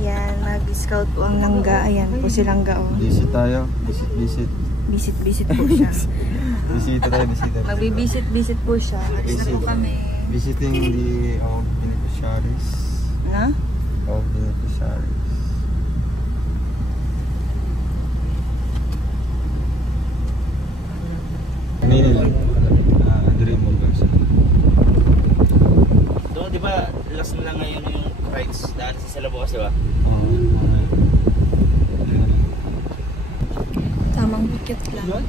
Yan, mag-scout po ang langga. Ayan po si langga. Oh. Visit tayo. Visit. Visit po siya. Bisita tayo, bisita. Magbi-visit po siya. Alis na po kami. Visiting the beneficiaries. Na? Of beneficiaries. Andre Morgan. Doon, di ba, last na lang ngayon yung rides daan sa Salabukas, di ba? Tamang bukit lang.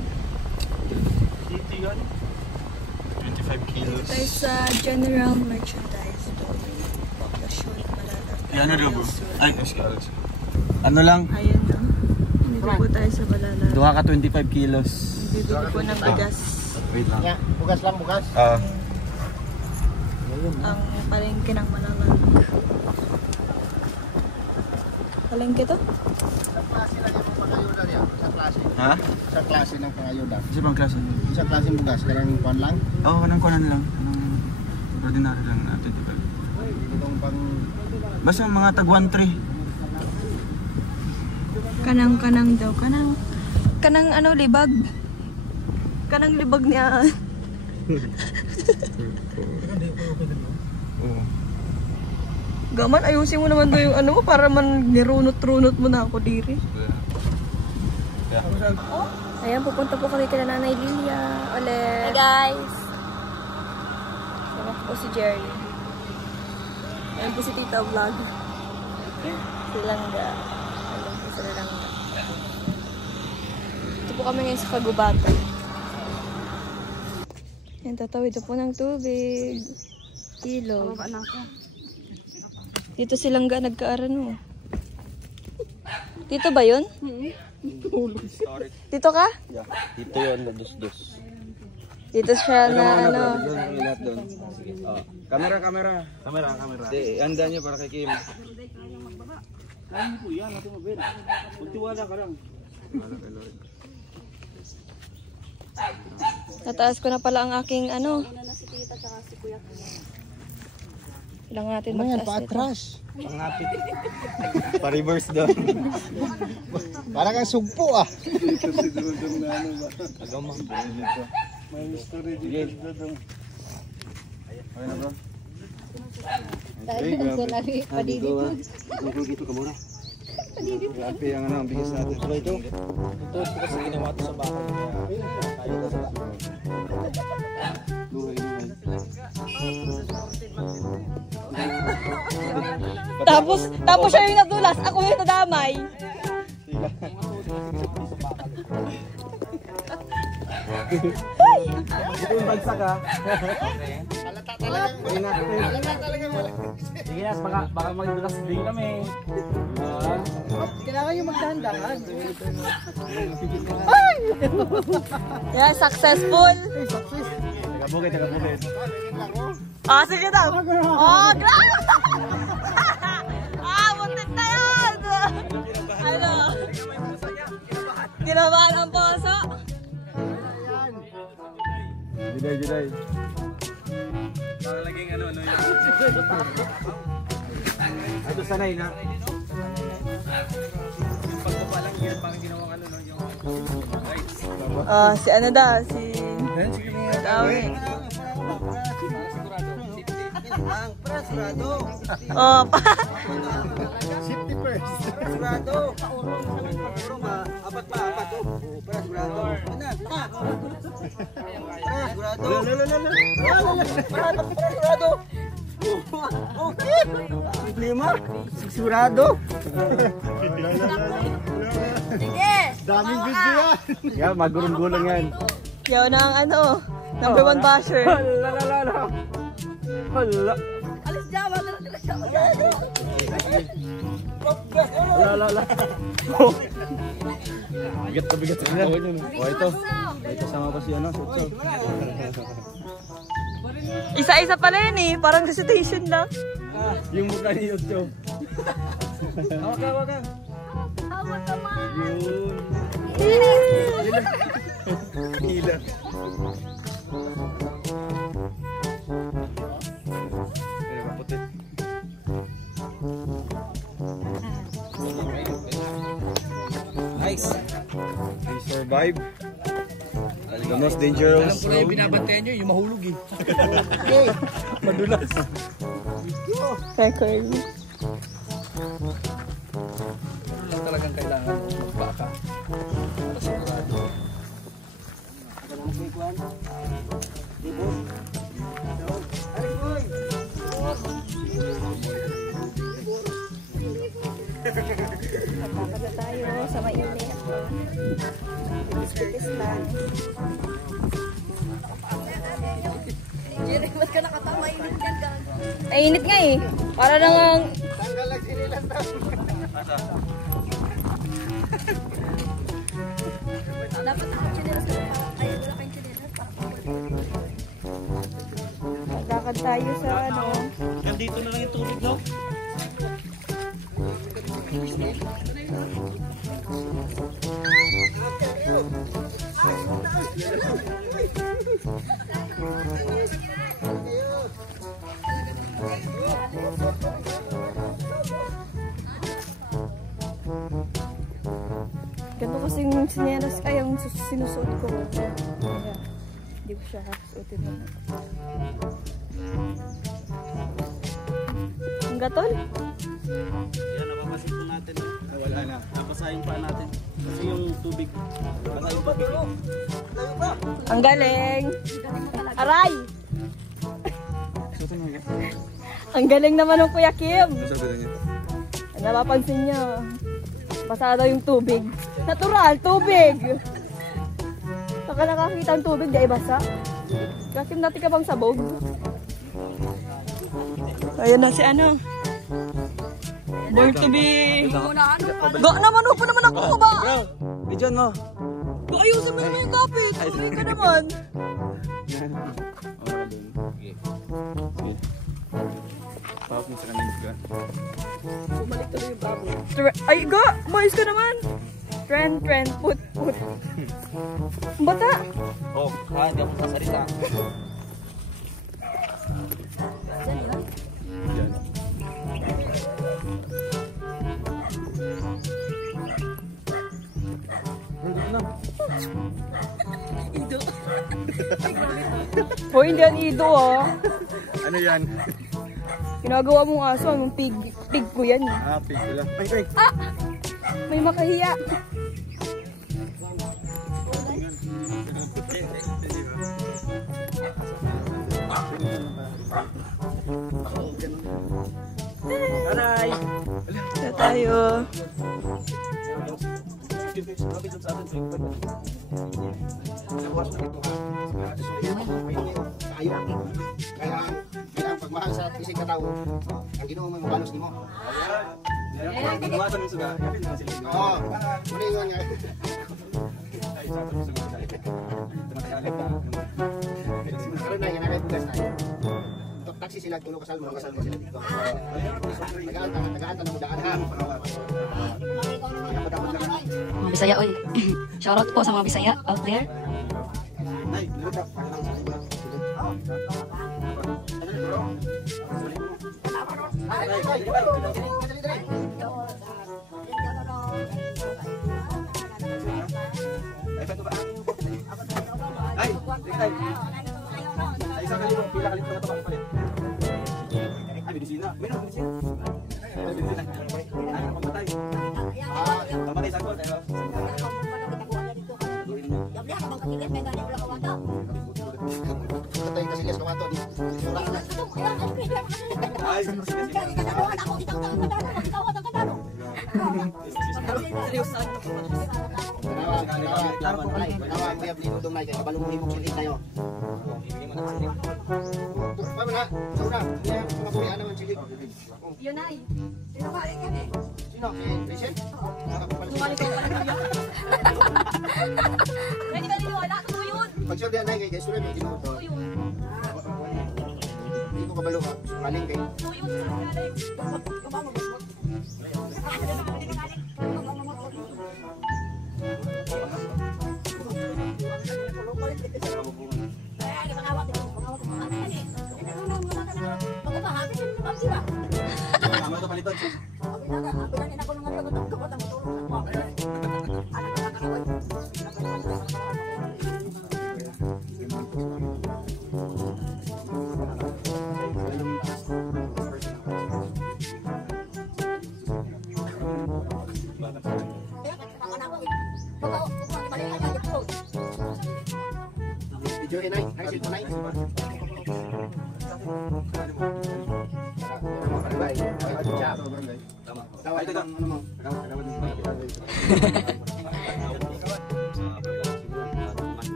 Dito yun? 25 kilos. Tayo sa general merchandise. Bakasyon, Balala. Yan na bro. Ay, ano lang? Ayun na. Dito po tayo sa Balala. Duha ka 25 kilos. Bibili po ng bigas. Wait lang. Yeah, bukas lang, bukas. Ang palengke ng Malalag. Palengke to? Isang klase lang yung pangayuda niya. Isang klase. Ha? Isang klase ng pangayuda. Isa pang klase? Isang klase ng bugas. Karang kuhan lang. Oo, kanang kuhanan lang. Ordinary lang na 25. Itong pang... Basta mga tag 1-3. Kanang daw. Kanang ano, libag. Kanang libag niya. Oo. Gaman, ayusin mo naman to yung ano mo para man nirunot-runot mo na ako diri. Ayan, pupunta po kami kay Nanay Lilia. Ulit. Hey guys! Sama po si Jerry. Ayan po si Tita Vlog. Si Langga. Ayan po si Langga. Ito po kami ngayon sa Kagubatan. Ayan, tatawid na po ng tubig. Ilog. Dito si Langga nagkaaran mo. Dito ba yun? Dito ka? Yeah. Dito yun, dus-dus. Dito siya na ano. Kamera. Di, anda niyo para kay Kim. Kaya po yan, natin mabel. Magtiwala ka lang. Nataas ko na pala ang aking ano. Ilang natin magtaas nito. Pangapit. Pa-reverse doon. Parang kang sugpo ah. Dito si Dudong na ano ba? Agamang. May mystery dito Dudong. Okay na bro? Dito ka muna. Grabe ang ano, ang bigas natin. Ito kasi ginawa ito sa baka. Tayo na sa baka. Duhay. Tapos siya yung nadulas, ako yung nadamay. Ito yung bagsak ha. Halata talaga. Sige nas, baka magdulas din kami. Kailangan yung magdahan-dahan. Yeah, successful. Tagabukit. Ah, sige daw. Oh, grabe. Muntit na yan. Ano? Kinabahan ang puso. Juday. Para laging ano yun. Ito sanay na. Yung pagkapa lang yan, parang ginawang ano no, yung rights. Si ano daw, si Tawi. Ang prasurado. Oh, Safety first. Prasurado. Apat pa. Prasurado. Prasurado. Okay. Problema. Sigurado. sige. Daming video yan. Yeah, magurong-gulong yan. Yaw na ang ano, number 1 basher. Hala. Alis dyan, Hala. Bigat sa kawan yun. Oh, ito. May kasama pa si ano, Sotso. Isa-isa pala yun eh, parang recitation lang. Yung mukha ni Sotso. Hawak ka. Hawak ka man. Hila. survive. The most dangerous. Alam ko na yung binabantayan nyo, yung mahulog eh. Madulas. Record. Ano lang talagang kailangan mo magbaka. Para sigurado. Magkakada tayo sa mainit. Biskit lang. Jerry, ba't ka nakatama? Init ka ka. Ay, init nga eh. Para nang... Tanggal lang sinilas na. Dapat ako chinelas ka. Ay, wala kayong chinelas. Magkakad tayo sa ano. Nandito na lang yung tubig, no? Ganito kasing sinelas ay ang sinusuot ko. Kaya hindi ko siya suotin na. Ang gatol? Yan, napapasin po natin. Ay, wala na. Napasahin pa natin. Kasi yung tubig. Napasahin pa dito. Ang galing! Aray! Ang galing naman ng Kuya Kim! Ang napapansin niya. Basa daw yung tubig. Natural, tubig! Saka nakakita ang tubig, di ay basa. Kuya Kim, natin ka bang sabog? Ayun na si ano. Born to be... Ga naman, upo naman ako ba? Bro, bidyan mo. Ga, ayusin mo naman yung kapit. Uwi ka naman. Pahap mo sa kanil ka. Bumalik tuloy yung baboy. Ay, ga! Boys ka naman! Trend, put. Bata! Oh, hindi ako sasalita. Yan. Ido. Hoy, hindi yan ido ah. Ano yan? Ginagawa mong aso, yung pig ko yan. Ah, pig ko lang. Ay, Ah! May makahiya. Aray! Ito tayo. Kaya ang pagmahal sa isig na tao, ang Ginoo mo mabalos nimo. Iwasan mo suga. Oo. Muli nga nga. Karon na yan bugas na. Taksi sila tulo kasal mo sila dito. Tagaan mo daan ha. Mga Bisaya, oy. Shoutout po sa mga Bisaya out there. Nay, luta. Ay, ay, isang kalibo, pila kalibo na ito palit. Ay, medisina. Meron medisina. Ay, medisina. Ay, pamatay. Pamatay sa kot. Patay kasi lias kawato. Ay, Yun ay. sino? Patient? Hindi ka niniwala. Ito yun. Pag-sure diyan na kay Sura may ginoo to. Ito yun. Hindi ko kabalo ka. Kaling kay. Ito yun. Tama to paliton.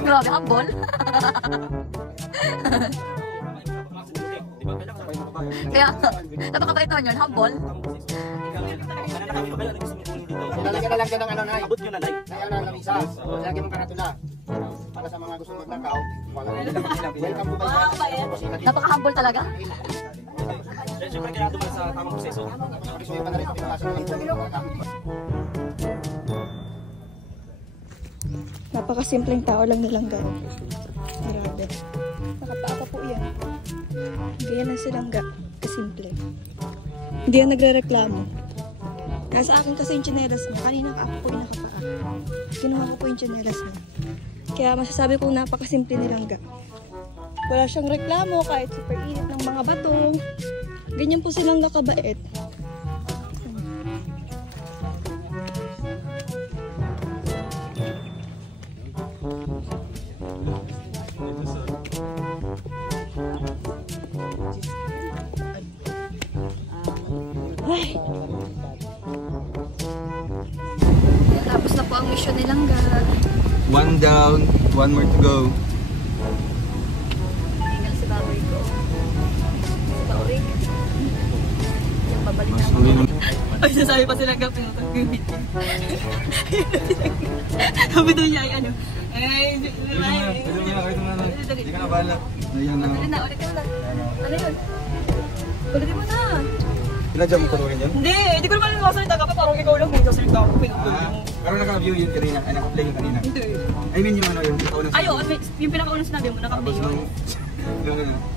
Grabe, hambol. Kaya, napakabait naman yun, hambol. Lalagyan na lang dyan ng ano, Nay. Abot nyo na, Nay. Nay, ano, lamisa. Lagyan mong karatula. Para sa mga gusto magnakaw. Welcome po ba? Napaka-humble talaga. Siyempre, kaya dumaan sa tamang proseso. Gusto nyo pa na rin pinapasok ng Napakasimpleng tao lang nilang gano'n. Grabe. Nakapaa pa po yan. Ganyan lang silang kasimple. Hindi yan nagre-reklamo. Nasa akin kasi yung tsinelas niya. Kanina ako po yung nakapaa. Kinuha ko po yung tsinelas niya. Kaya masasabi kong napakasimple nilang ga. Wala siyang reklamo kahit super init ng mga bato. Ganyan po silang nakabait. Ay. Tapos na po ang mission nilang ga. One down, one more to go. Tinggal si baboy ko. Si Baurig. Yung babalik na. Ay, sasabi pa sila gapin ko. Sabi doon niya ay ano. Ay, Hindi ka na bahala. Ayan na. ulit na, ulit ka na. Ano yun? Ulitin mo na. Pinadyan mo tunurin yun? Hindi, hindi ko naman nakasalita ka pa. Parang ikaw lang may sasalita ako. Pero naka-view yun kanina. Ay, naka-play yun kanina. Hindi. I mean yung ano, yung pinakaunang Ay, yung pinakaunang sinabi mo, nakapday yun.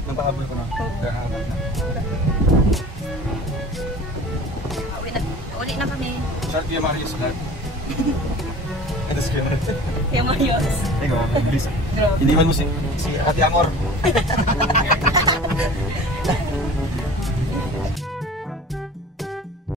Nung pahabol ko na. Uli na kami. Short via Marius vlog. Ito si Kuya Marius. Kaya Marios. Ikaw, please. Hindi man mo si Ate Amor.